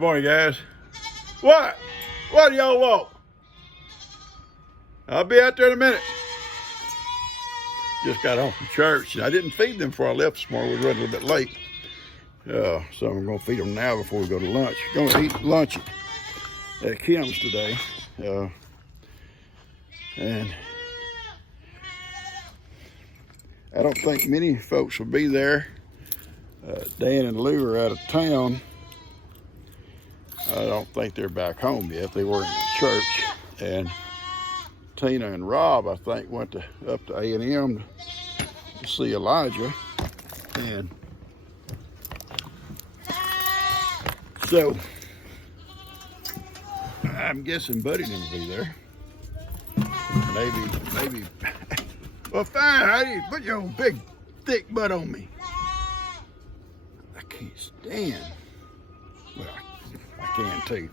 Good morning, guys. What? What do y'all want? I'll be out there in a minute. Just got home from church. I didn't feed them before I left this morning. We were running a little bit late. So I'm going to feed them now before we go to lunch. Going to eat lunch at Kim's today. And I don't think many folks will be there. Dan and Lou are out of town. I don't think they're back home yet. They were in the church. And Tina and Rob, I think, went up to A&M to see Elijah. And so I'm guessing Buddy didn't be there. Maybe. Well, fine, Heidi, put your own big, thick butt on me. I can't stand. Well, I can too.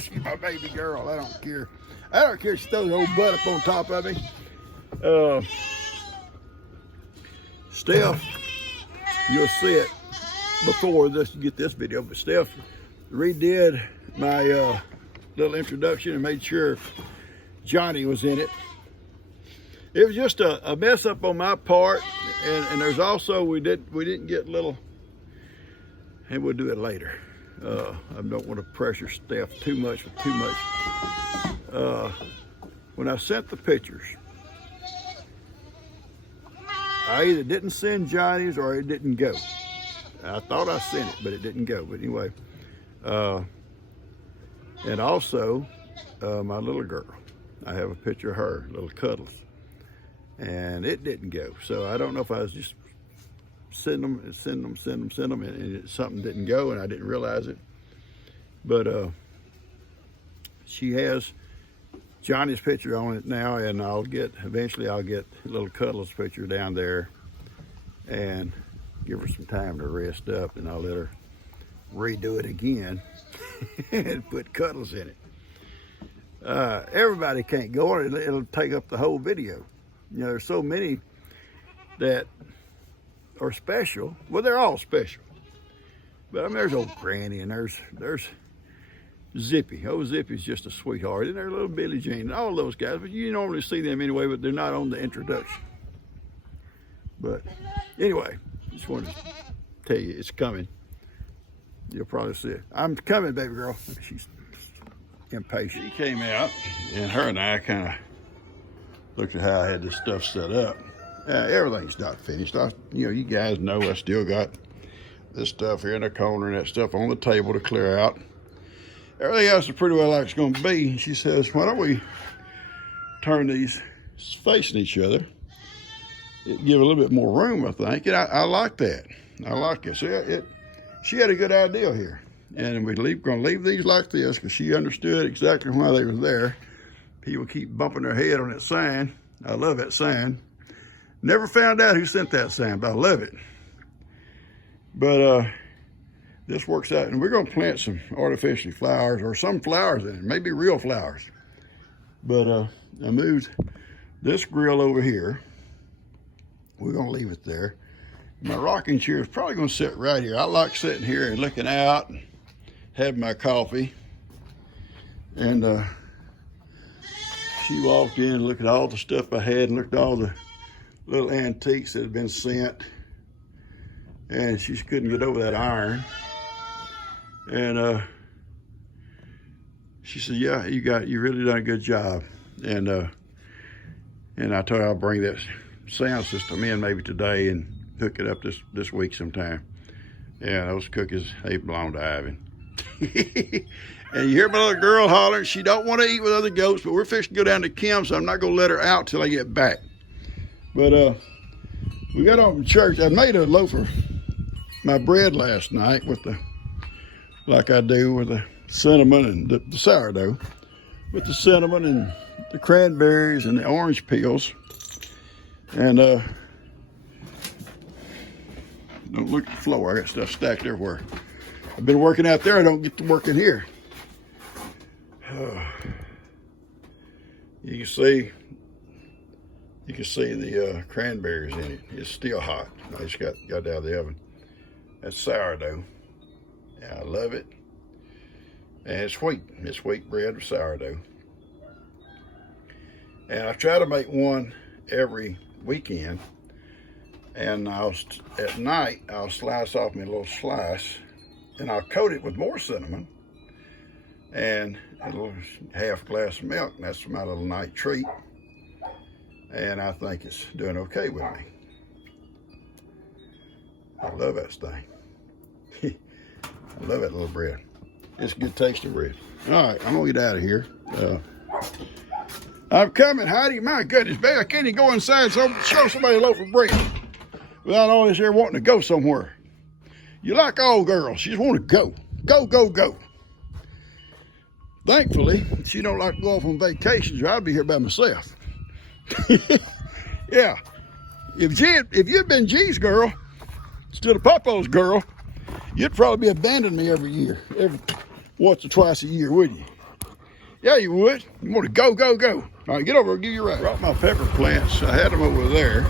She's my baby girl. I don't care. I don't care if she throws her old butt up on top of me. Steph, you'll see it before this. You get this video, but Steph redid my little introduction and made sure Johnny was in it. It was just a mess up on my part, and there's also we didn't get little, and we'll do it later. I don't want to pressure Steph too much with too much. When I sent the pictures, I either didn't send Johnny's or it didn't go. I thought I sent it, but it didn't go. But anyway, and also my little girl. I have a picture of her, little Cuddles, and it didn't go. So I don't know if I was just send them, and something didn't go, and I didn't realize it. But she has Johnny's picture on it now, and eventually I'll get little Cuddles picture down there and give her some time to rest up, and I'll let her redo it again and put Cuddles in it. Everybody can't go on it. It'll take up the whole video. You know, there's so many that are special. Well, they're all special. But I mean, there's old Granny, and there's Zippy. Oh, Zippy's just a sweetheart. And there's little Billie Jean, and all those guys. But you normally see them anyway, but they're not on the introduction. But anyway, just wanted to tell you it's coming. You'll probably see it. I'm coming, baby girl. She's impatient. She came out, and her and I kind of looked at how I had this stuff set up. Everything's not finished. You guys know I still got this stuff here in the corner and that stuff on the table to clear out. Everything else is pretty well like it's going to be. She says, why don't we turn these facing each other? It give a little bit more room, I think. And I like that. I like it. So she had a good idea here. And we're going to leave these like this because she understood exactly why they were there. People keep bumping their head on that sign. I love that sign. Never found out who sent that sign, but I love it. But this works out, and we're going to plant some artificial flowers or some flowers in it, maybe real flowers. But I moved this grill over here. We're going to leave it there. My rocking chair is probably going to sit right here. I like sitting here and looking out and having my coffee. And she walked in and looked at all the stuff I had and looked at all the little antiques that had been sent. And she couldn't get over that iron. And she said, yeah, you really done a good job. And I told her I'll bring that sound system in maybe today and hook it up this week sometime. Yeah, those cookies, they belong to Ivan. And you hear my little girl hollering. She don't want to eat with other goats, but we're fixing to go down to Kim, so I'm not going to let her out till I get back. But we got off from church. I made a loaf of my bread last night like I do with the cinnamon and the sourdough, with the cinnamon and the cranberries and the orange peels. And don't look at the floor. I got stuff stacked everywhere. I've been working out there. I don't get to work in here. You can see the cranberries in it. It's still hot. I just got it out of the oven. That's sourdough. Yeah, I love it. And it's wheat bread with sourdough. And I try to make one every weekend. And at night, I'll slice off me a little slice, and I'll coat it with more cinnamon and a little half glass of milk. And that's my little night treat. And I think it's doing okay with me. I love that thing. I love that little bread. It's good tasting bread. All right, I'm gonna get out of here. I'm coming, Heidi. My goodness, baby, I can't even go inside so show somebody a loaf of bread without all this here wanting to go somewhere. You like all girls, she just want to go. Go, go, go. Thankfully, she don't like to go off on vacations or I'd be here by myself. Yeah. If you'd been G's girl, instead of Papa's girl, you'd probably be abandoning me every year, every once or twice a year, wouldn't you? Yeah, you would. You want to go, go, go. All right, get over, I'll give you a ride. I brought my pepper plants. I had them over there.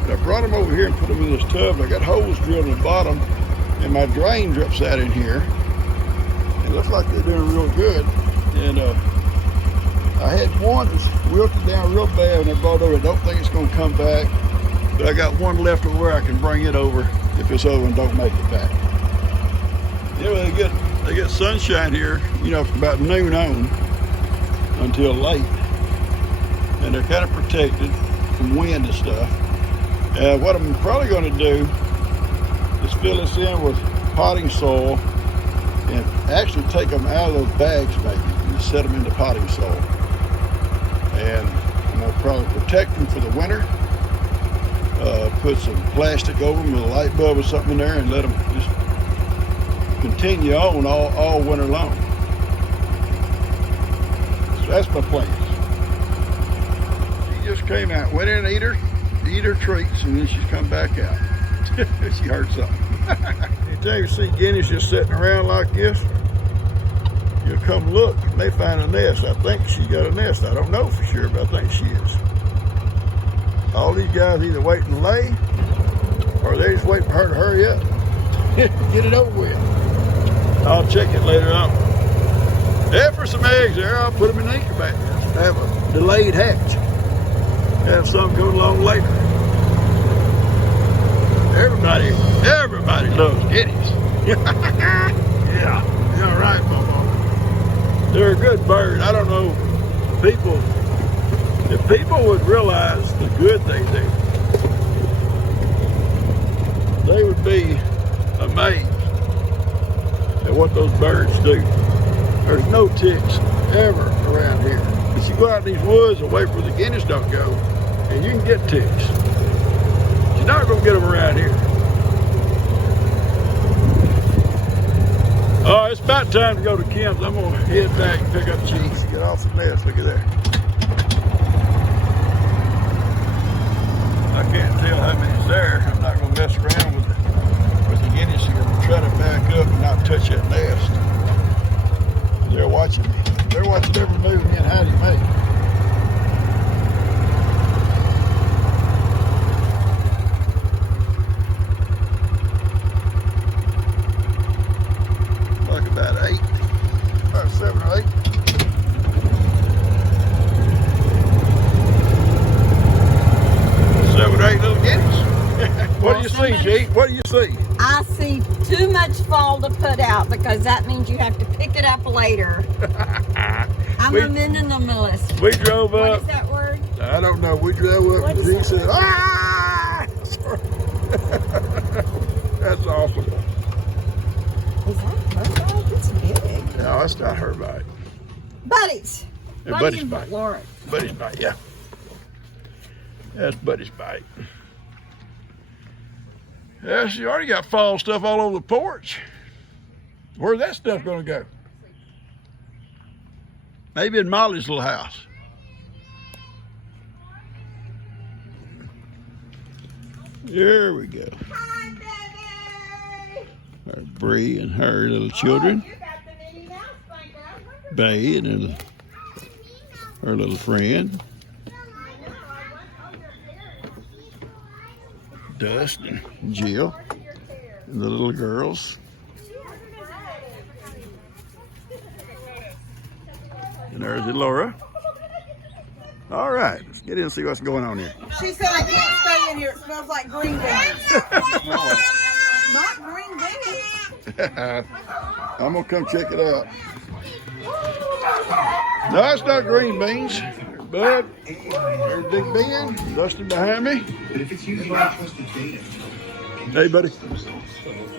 But I brought them over here and put them in this tub. I got holes drilled in the bottom, and my drain drips out in here. It looks like they're doing real good. And I had one that's wilted down real bad, and I brought it over. I don't think it's going to come back, but I got one left over where I can bring it over if this other one don't make it back. You know, they get sunshine here, you know, from about noon on until late, and they're kind of protected from wind and stuff. What I'm probably going to do is fill this in with potting soil and actually take them out of those bags maybe and set them into potting soil. And I'm going to probably protect them for the winter. Put some plastic over them with a light bulb or something in there and let them just continue on all winter long. So that's my plan. She just came out, went in and eat her treats, and then she's come back out. She heard something. Anytime you see guineas just sitting around like this, you'll come look and they find a nest. I think she got a nest. I don't know for sure, but I think she is. All these guys either waiting to lay or they're just waiting for her to hurry up. Get it over with. I'll check it later on. After some eggs there, I'll put them in the incubator. Have a delayed hatch. Have some go along later. Everybody loves guineas. Yeah, you're right, Momo. They're a good bird. I don't know, if people would realize the good they do, they would be amazed at what those birds do. There's no ticks ever around here. But you go out in these woods away where the guineas don't go, and you can get ticks. You're not going to get them around here. Oh, it's about time to go to Kim's. I'm going to head back and pick up cheese. Get off the mess. Look at that. I can't tell how many's there. I'm not going to mess around with the guineas here. I'm going to try to back up and not touch that nest. They're watching me. They're watching every move me and Heidi make. Like about 7 or 8. Little guineas. What do you see, G? What do you see? I see too much fall to put out because that means you have to pick it up later. I'm a minimalist. We drove up. What is that word? I don't know. We drove up and G said, ah! That's awesome. Is that her bite? It's big. No, that's not her bite. Buddy's. Buddy's bite. Lauren. Buddy's bite, yeah. That's Buddy's bite. Yeah, she already got fall stuff all over the porch. Where's that stuff gonna go? Maybe in Molly's little house. There we go. Hi, baby. Our Bree and her little children. Oh, you got the Minnie Mouse blanket. Bay and her little friend. Dust and Jill and the little girls. There's Laura. All right, let's get in and see what's going on here. She said I can't stay in here. It smells like green beans. Not green beans. I'm gonna come check it out. No, it's not green beans. Bud, there's Big Ben, Dustin behind me. Hey, buddy.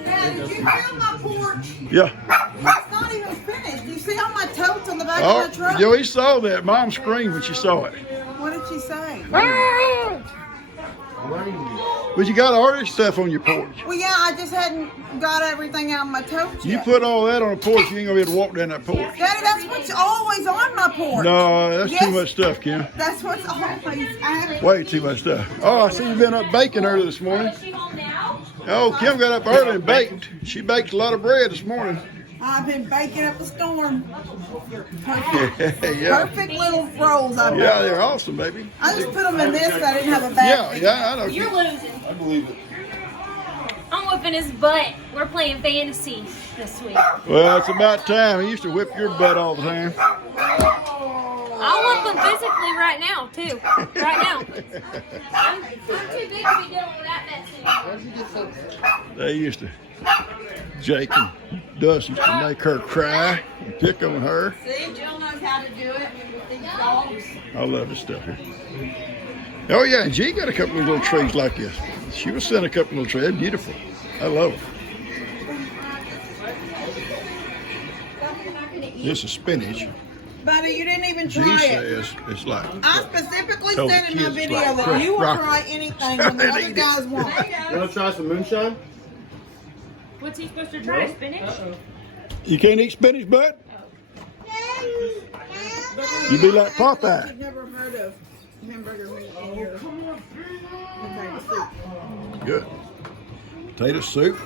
Dad, did you hear my porch? Yeah. It's not even finished. You see all my totes on the back Oh, of my truck? Joey saw that. Mom screamed when she saw it. What did she say? Ah! But you got all this stuff on your porch. Well, yeah, I just hadn't got everything out of my totes You yet. put all that on the porch, you ain't gonna be able to walk down that porch. Daddy, that's what's always on my porch. No, that's too Yes. much stuff, Kim. That's what's always. I haven't. Way too much stuff. Oh, I see you've been up baking early this morning. Oh, Kim got up early and baked. She baked a lot of bread this morning. I've been baking up a storm. Yeah. Perfect little rolls I've Yeah, got. they're awesome, baby. I just put them in this, but I didn't have a bag. Yeah, I know. You're losing. I believe it. I'm whipping his butt. We're playing fantasy this week. Well, it's about time. He used to whip your butt all the time. I'll whip him physically right now, too. Right now. I'm too big to be dealing with that mess. They used to, Jake and Dustin used to make her cry and pick on her. See, Jill knows how to do it with these dogs. I love this stuff here. Oh yeah, and G got a couple of little trees like this. She was sent a couple of little trees. They're beautiful. I love them. This is spinach. Buddy, you didn't even G try it. says it's like. I specifically Told said in my kids video like that you will broccoli. try anything when the other guys won't. You want to try some moonshine? What's he supposed to try? Spinach? You can't eat spinach, bud? You be like Popeye. I've never heard of hamburger meat in your potato soup. Good. Potato soup.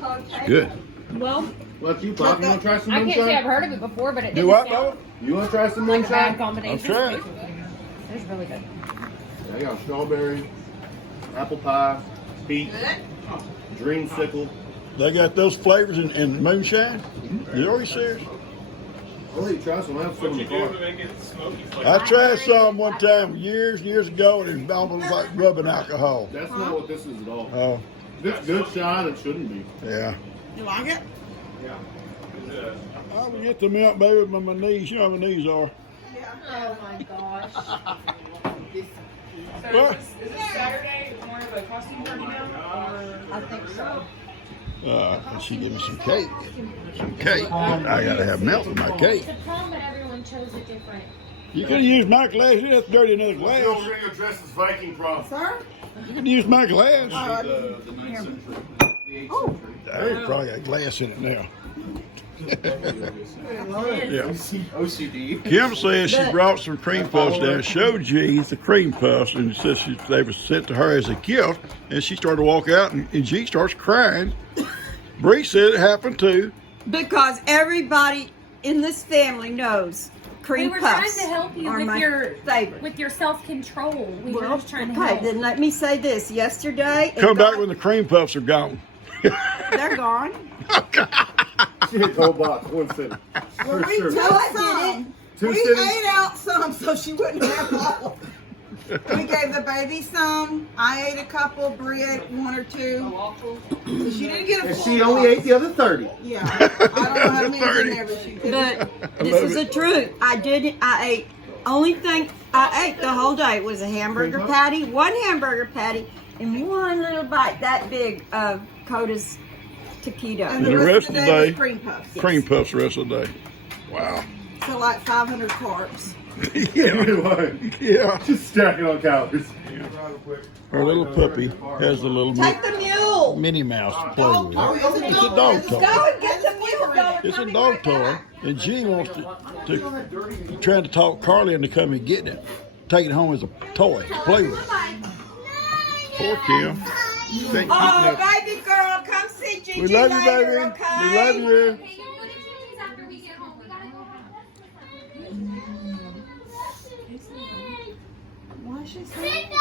It's good. Well, What you, Pop? You want to try some I can't say I've moonshine? heard of it before, but it Do didn't what, sound Noah? You want to try some like a bad moonshine? combination. I'll try it. It's really good. I got strawberry, apple pie, peach, dreamsicle. They got those flavors in moonshine? You already said? I'll let you try some. I have some in the car. I tried some one time years ago, and it almost like rubbing alcohol. That's not what this is at all. Oh, If it's good shine, it shouldn't be. yeah. You like it? I will get the milk, baby, but my knees, you know how my knees are. Oh my gosh. What? Is it Saturday more of a costume party now? I think so. And she gave me some cake. Some cake. I gotta have milk with my cake. The problem that everyone chose it different. You could have used my glass. That's dirty in that glass. going to dress as Viking prom. Sir? You could use my glass. I didn't hear me. There's probably got glass in it now. Yeah. OCD. Kim says she brought some cream puffs down, showed G the cream puffs, and says they were sent to her as a gift. And she started to walk out, and G starts crying. Bree said it happened too. Because everybody in this family knows cream We were puffs trying to help you are with my your favorite. with your self-control. We were Well, just trying to okay, help. then let me say this. Yesterday, it Come back got- when the cream puffs are gone. they're gone. She hit the whole box, one cent. Well, For we sure. took I some. Two We cities? ate out some so she wouldn't have all. We gave the baby some. I ate a couple. Bree ate one or two. So she didn't get a And full she only ate the other 30. Yeah. I don't know how many was in there, but she did. But this is the truth. I ate, only thing I ate the whole day was a hamburger patty, one hamburger patty, and one little bite that big of Coda's taquito. And the rest of the day, was cream puffs. Cream puffs the rest of the day. Wow. So like 500 carbs. Yeah. Yeah. Just stacking on calories. Our little puppy has a little Take the mule. Minnie Mouse to play with. Oh, It's a dog toy. Go and get the mule. Go. It's a dog toy, and G wants to trying to talk Carly into coming and getting it, taking it home as a toy to play with. Poor Kim. You can't keep Oh, nothing. baby girl, come see Gigi We love you, later, baby. okay? We love you. Hey, you'll go to Gigi's after we get home. We gotta go have Why is she saying? breakfast.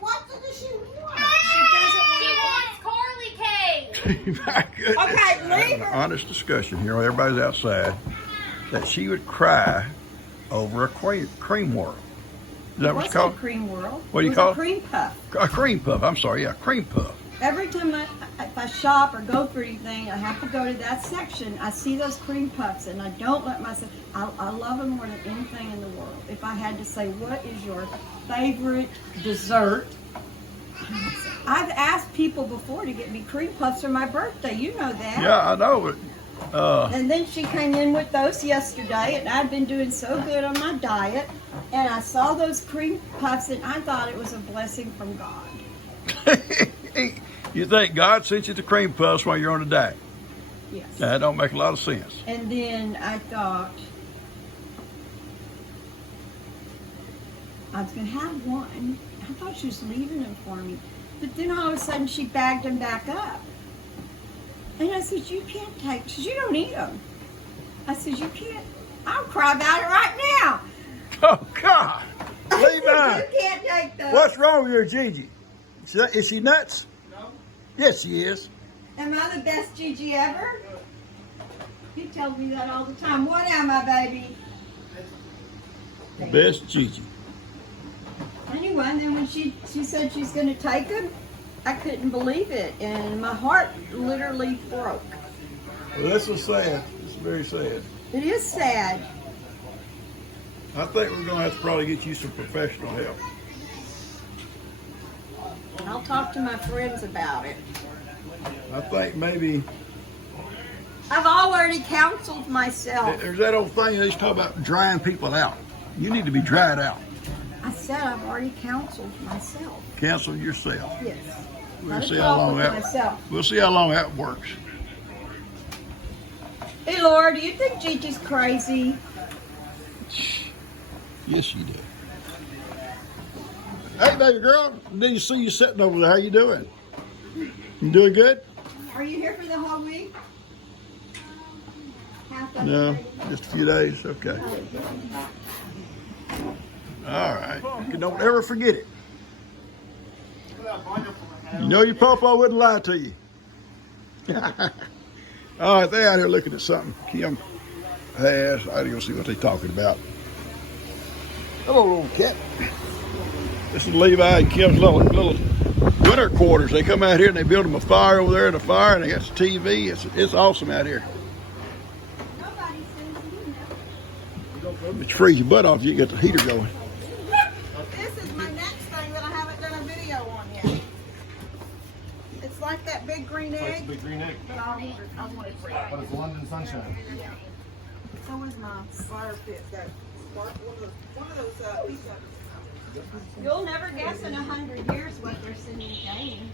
What does she want? She wants Carly cake. My goodness. Okay, leave her. Honest discussion here. While everybody's outside. That she would cry over a cream whirl. Is that what it's called? A cream whirl. What do you It was call a it? cream puff. A cream puff. I'm sorry. Yeah, cream puff. Every time if I shop or go for anything, I have to go to that section. I see those cream puffs, and I don't let myself. I love them more than anything in the world. If I had to say, what is your favorite dessert? I've asked people before to get me cream puffs for my birthday. You know that. Yeah, I know. And then she came in with those yesterday, and I'd been doing so good on my diet, and I saw those cream puffs, and I thought it was a blessing from God. You think God sent you the cream puffs while you're on a diet? Yes. That don't make a lot of sense. And then I thought I was going to have one. I thought she was leaving them for me. But then all of a sudden she bagged them back up. And I said, you can't take, she said, you don't eat them. I said, you can't. I'll cry about it right now. Oh, God. Levi, You can't take those. what's wrong with your Gigi? Is she nuts? No. Yes, she is. Am I the best Gigi ever? He tells me that all the time. What am I, baby? The best Gigi. Anyway, and then when she said she's going to take them, I couldn't believe it, and my heart literally broke. Well, this was sad. It's very sad. It is sad. I think we're going to have to probably get you some professional help. I'll talk to my friends about it. I think maybe I've already counseled myself. there's that old thing they used to talk about drying people out. You need to be dried out. I said I've already counseled myself. Cancel yourself. Yes. We'll Had a see how talk long with that. myself. We'll see how long that works. Hey, Laura, do you think Gigi's crazy? Yes, you do. Hey, baby girl. Didn't see you sitting over there. How you doing? You doing good? Are you here for the whole week? Half of No, it? just a few days. Okay. All right. You don't ever forget it. You know your papa wouldn't lie to you. All right, they out here looking at something. Kim has. I gotta go see what they're talking about. Hello, little cat. This is Levi and Kim's little winter quarters. They come out here and they build them a fire over there in the fire, and they got the TV. It's awesome out here. It's freeze your butt off. You get the heater going. This is my next thing that I haven't done a video on yet. It's like that big green It's a egg, big green egg, but I wanted fried. but it's London sunshine. So is my fire pit. That one of those pizza. You'll never guess in 100 years what they're sending Jane.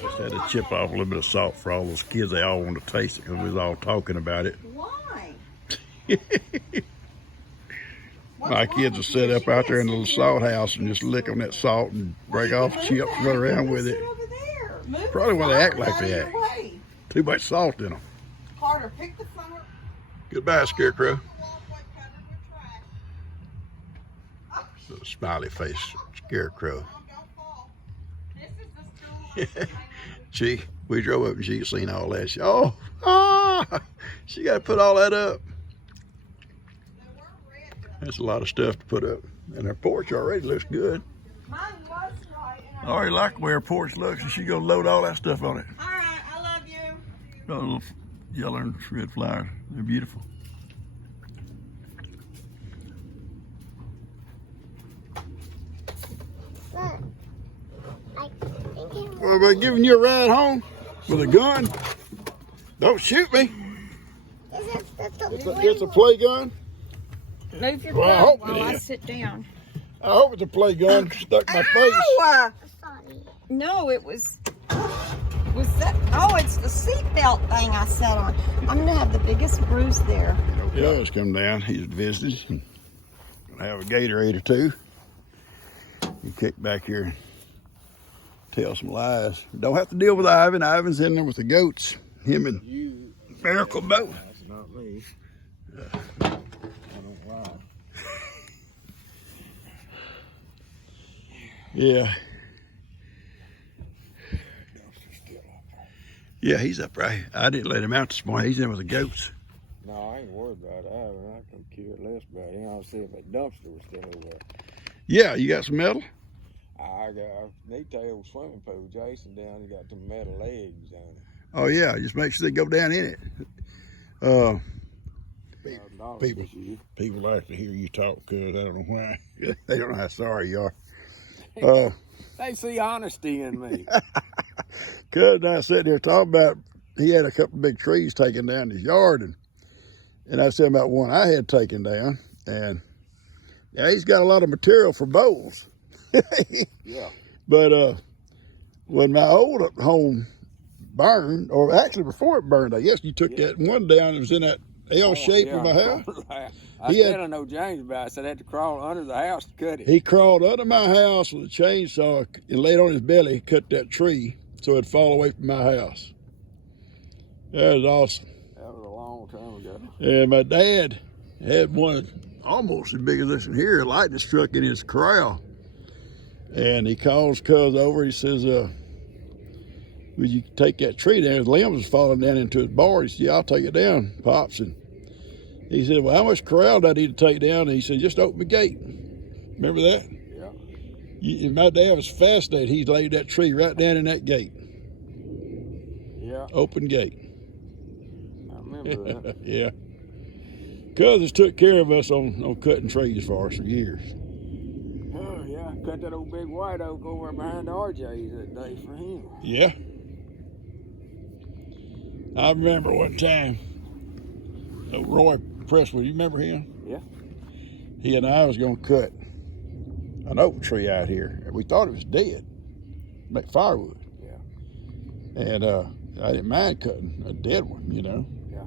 Just had to chip off a little bit of salt for all those kids. They all wanted to taste it because we was all talking about it. Why? My kids will sit up out there in the little salt house and just lick on that salt and break off chips and go around with it. Over there. Move Probably the why they act flour like they out of act. your way. Too much salt in them. Carter, pick the flour. Goodbye, Scarecrow. Walkway covered with trash. Little smiley face Scarecrow. Don't fall. This is the school. She, we drove up and she seen all that. She got to put all that up. That's a lot of stuff to put up. And her porch already looks good. Mine was right. I already like the way her porch looks, and she's gonna load all that stuff on it. All right, I love you. Got little yellow and red flowers. They're beautiful. Well, we're giving you a ride home with a gun. Don't shoot me. It's a play gun. Move your Well, I butt hope while it I is. sit down. I hope it's a play gun stuck in my face. Ow! No, it was that? Oh, it's the seatbelt thing I sat on. I'm gonna have the biggest bruise there. Joe's come down. He's visited. And gonna have a Gatorade or two. He kick back here and tell some lies. Don't have to deal with Ivan. Ivan's in there with the goats. Him and Miracle Boat. That's not me. Yeah. Yeah, he's up right. I didn't let him out this morning. He's in with the goats. No, I ain't worried about it. I can care less about it. I see if that dumpster was still over there. Yeah, you got some metal? I got they tail swimming pool. Jason down, he got the metal legs on it. Oh yeah, just make sure they go down in it. People like to hear you talk, cuz I don't know why. They don't know how sorry you are. They see honesty in me. Cuz and I sitting there talking about he had a couple of big trees taken down his yard, and I said about one I had taken down, and yeah, he's got a lot of material for bowls. Yeah. But when my old home burned, or actually before it burned, I guess you took that one down. It was in that L shape of my house. I didn't know James about it. I said I had to crawl under the house to cut it. He crawled under my house with a chainsaw and laid on his belly, cut that tree so it'd fall away from my house. That was awesome. That was a long time ago. And my dad had one almost as big as this one here, lightning struck in his corral. And he calls cuz over, he says, would you take that tree down? His limbs was falling down into his bar. He said, yeah, I'll take it down, Pops. And he said, well, how much corral do I need to take down? And he said, just open the gate. Remember that? Yeah. My dad was fascinated. He laid that tree right down in that gate. Yeah. Open gate. I remember that. Yeah. Cousins took care of us on cutting trees for us for years. Oh, yeah. Cut that old big white oak over behind RJ's that day for him. Yeah. I remember one time, Roy Presswood, you remember him? Yeah. He and I was going to cut an oak tree out here. We thought it was dead, make firewood. Yeah. And I didn't mind cutting a dead one, you know. Yeah.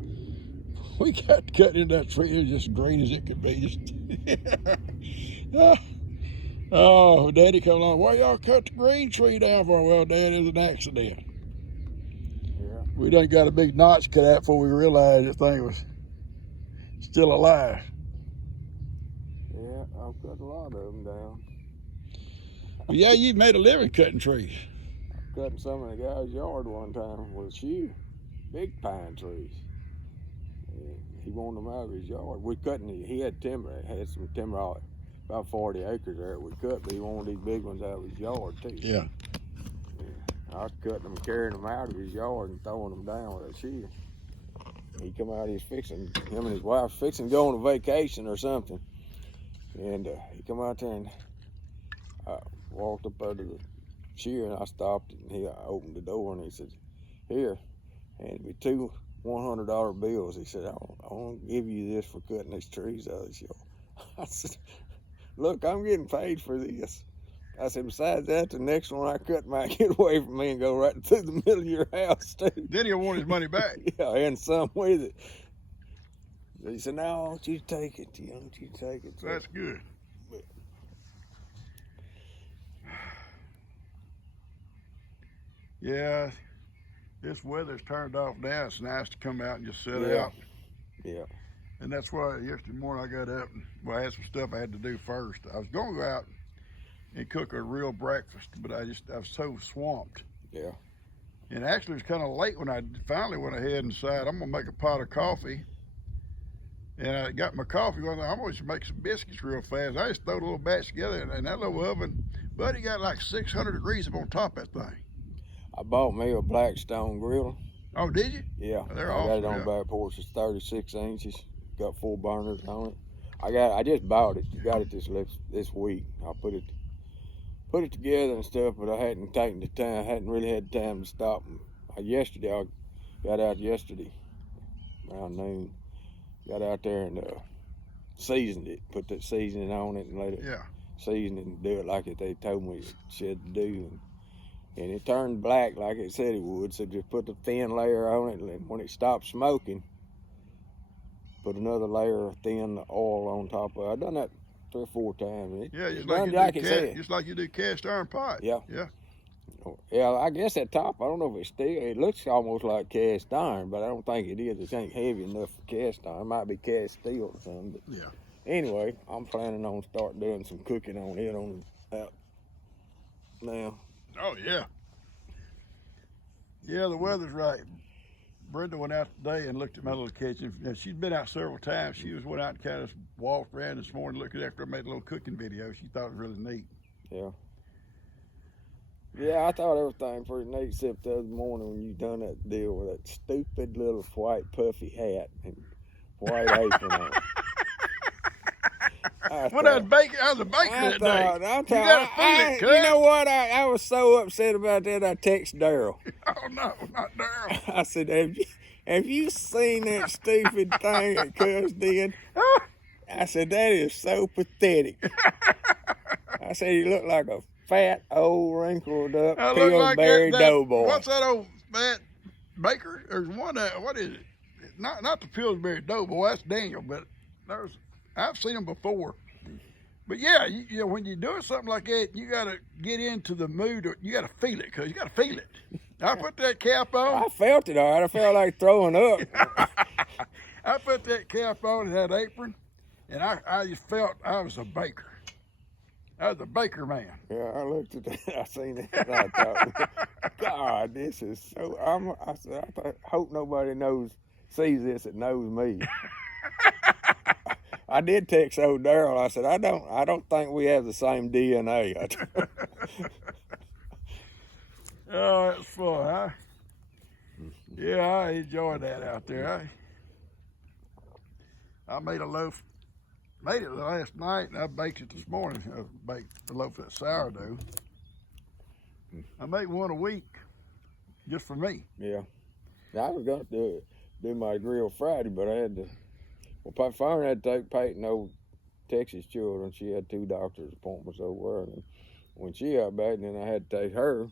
We got cut in that tree. It was just green as it could be. Oh, Daddy come along. Why y'all cut the green tree down for? Well, Dad, it was an accident. Yeah. We done got a big notch cut out before we realized the thing was still alive. Yeah, I've cut a lot of them down. But yeah, you made a living cutting trees. Cutting some of the guy's yard one time with a shear. Big pine trees. And he wanted them out of his yard. We cutting, he had timber, had some timber out, about 40 acres there we cut, but he wanted these big ones out of his yard too. Yeah. I was cutting them, carrying them out of his yard and throwing them down with a shear. He come out, he's fixing, him and his wife fixing to go on a vacation or something. And he come out there and I walked up under the shear and I stopped and he opened the door and he said, here, handed me two $100 bills. He said, I want to give you this for cutting these trees out of this yard. I said, look, I'm getting paid for this. I said, besides that, the next one I cut might get away from me and go right through the middle of your house too. Then he'll want his money back. Yeah, and some with it. He said, no, I want you to take it. I want you to take it. So, That's good. Yeah, this weather's turned off now. It's nice to come out and just sit out. Yeah. And that's why yesterday morning I got up and I had some stuff I had to do first. I was going to go out and cook a real breakfast, but I was so swamped. Yeah. And actually it was kind of late when I finally went ahead and decided I'm gonna make a pot of coffee. And I got my coffee going, I'm gonna make some biscuits real fast. I just throwed a little batch together and that little oven, buddy, got like 600 degrees up on top of that thing. I bought me a Blackstone grill. Oh, did you? Yeah. They're I awesome, got it on yeah. the back porch. It's 36 inches. Got 4 burners on it. I just bought it. Got it this week. I put it together and stuff, but I hadn't taken the time. I hadn't really had time to stop. I got out yesterday around noon. Got out there and seasoned it. Put that seasoning on it and let it season it and do it like they told me it should do. And it turned black like it said it would. So just put the thin layer on it, and when it stopped smoking, put another layer of thin oil on top of it. I've done that 3 or 4 times. Yeah, just like you do cast iron pot. Yeah. Yeah. Yeah, I guess that top, I don't know if it's steel. It looks almost like cast iron, but I don't think it is. It ain't heavy enough for cast iron. It might be cast steel or something. But Yeah. anyway, I'm planning on starting doing some cooking on it out now. Oh yeah. Yeah, the weather's right. Brenda went out today and looked at my little kitchen. You know, she'd been out several times. She went out and kind of walked around this morning, looking after I made a little cooking video. She thought it was really neat. Yeah. Yeah, I thought everything pretty neat except the other morning when you done that deal with that stupid little white puffy hat and white apron on. When I was a baker that day. I You gotta feel it, cuz. you know what? I was so upset about that. I texted Daryl. Oh no, not Daryl. I said, have you seen that stupid thing that Cuz did? I said, that is so pathetic. I said, he looked like a fat, old, wrinkled up I look like Pillsbury that, doughboy. what's that old fat baker? There's one, what is it? Not the Pillsbury Doughboy, that's Daniel, but I've seen them before. But yeah, you know, when you're doing something like that, you got to get into the mood, or you got to feel it, because you got to feel it. I put that cap on. I felt it all right. I felt like throwing up. I put that cap on and that apron, and I just felt I was a baker. I was a baker man. Yeah, I looked at that. I seen it. And I thought, God, this is so. I hope nobody sees this that knows me. I did text old Daryl. I said, I don't think we have the same DNA. Oh, it's fun. Yeah, I enjoyed that out there. I made a loaf. Made it last night, and I baked it this morning. I baked a loaf of that sourdough. I make one a week, just for me. Yeah. Now, I was going to do my grill Friday, but I had to. Well, finally had to take Peyton over Texas Children. She had 2 doctor's appointments over there. And when she got back, then I had to take her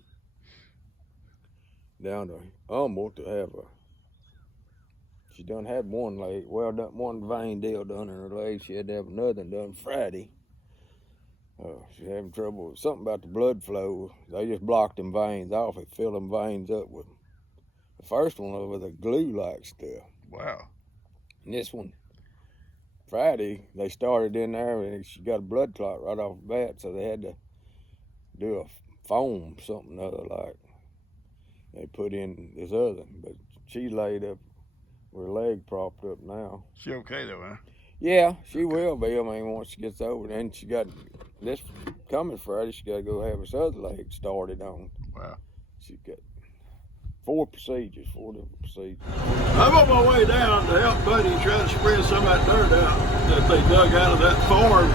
down to Humboldt to have she done had one leg, one vein deal done in her leg. She had to have another done Friday. She's having trouble with something about the blood flow. They just blocked them veins off. It filled them veins up with the first one with a glue-like stuff. Wow. And this one, Friday, they started in there and she got a blood clot right off the bat, so they had to do a foam, something other like. They put in this other, but she laid up with her leg propped up now. She okay though, huh? Yeah, she will be. I mean, once she gets over, then she got this coming Friday. She got to go have her other leg started on. Wow. She got 4 different procedures. I'm on my way down to help Buddy try to spread some of that dirt out that they dug out of that farm.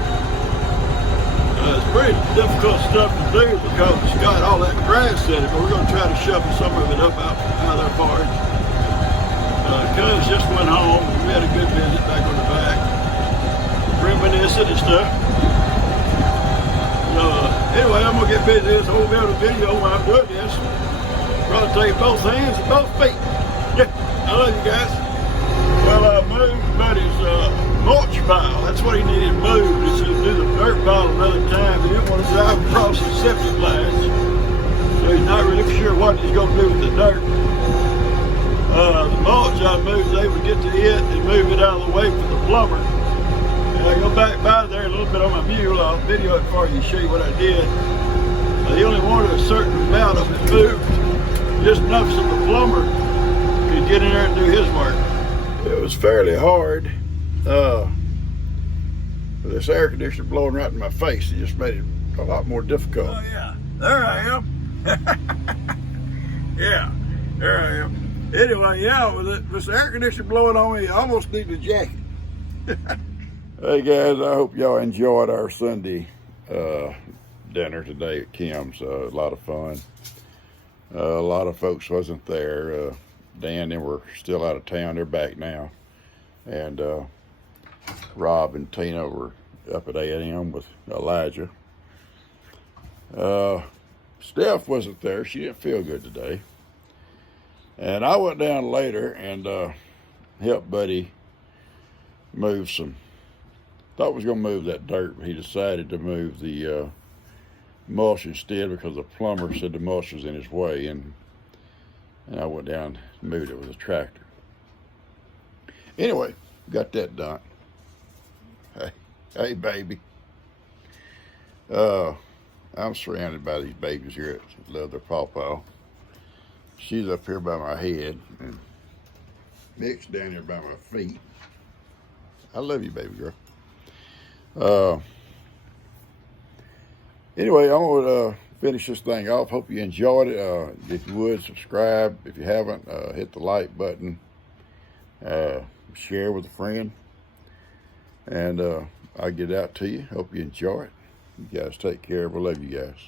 It's pretty difficult stuff to do because it's got all that grass in it, but we're going to try to shovel some of it up out of their forage. Cuz just went home. We had a good visit back on the back, reminiscing and stuff. Anyway, I'm going to get busy. This whole bit of the video when I'm doing this. Probably take both hands and both feet. Yeah, I love you guys. Well, I moved Buddy's mulch pile. That's what he needed moved. He said do the dirt pile another time. He didn't want to drive across the septic lines. So he's not really sure what he's going to do with the dirt. The mulch I moved, was able to get to it and move it out of the way for the plumber. And I go back by there a little bit on my mule. I'll video it for you and show you what I did. He only wanted a certain amount of it moved, just enough so the plumber could get in there and do his work. It was fairly hard. With this air conditioner blowing right in my face, it just made it a lot more difficult. Oh yeah, there I am. Yeah, there I am. Anyway, yeah, with this air conditioner blowing on me, I almost need a jacket. Hey guys, I hope y'all enjoyed our Sunday dinner today at Kim's. A lot of fun. A lot of folks wasn't there. Dan, they were still out of town. They're back now. And Rob and Tina were up at 8 a.m. with Elijah. Steph wasn't there. She didn't feel good today. And I went down later and helped Buddy move some. Thought he was going to move that dirt, but he decided to move the mulch instead because the plumber said the mulch was in his way. And I went down and moved it with a tractor. Anyway, got that done. Hey, baby. I'm surrounded by these babies here that love their pawpaw. she's up here by my head, and Nick's down here by my feet. I love you, baby girl. Anyway, I'm gonna finish this thing off. Hope you enjoyed it. If you would, subscribe. If you haven't, hit the like button. Share with a friend. And I'll get it out to you. Hope you enjoy it. You guys take care. We love you guys.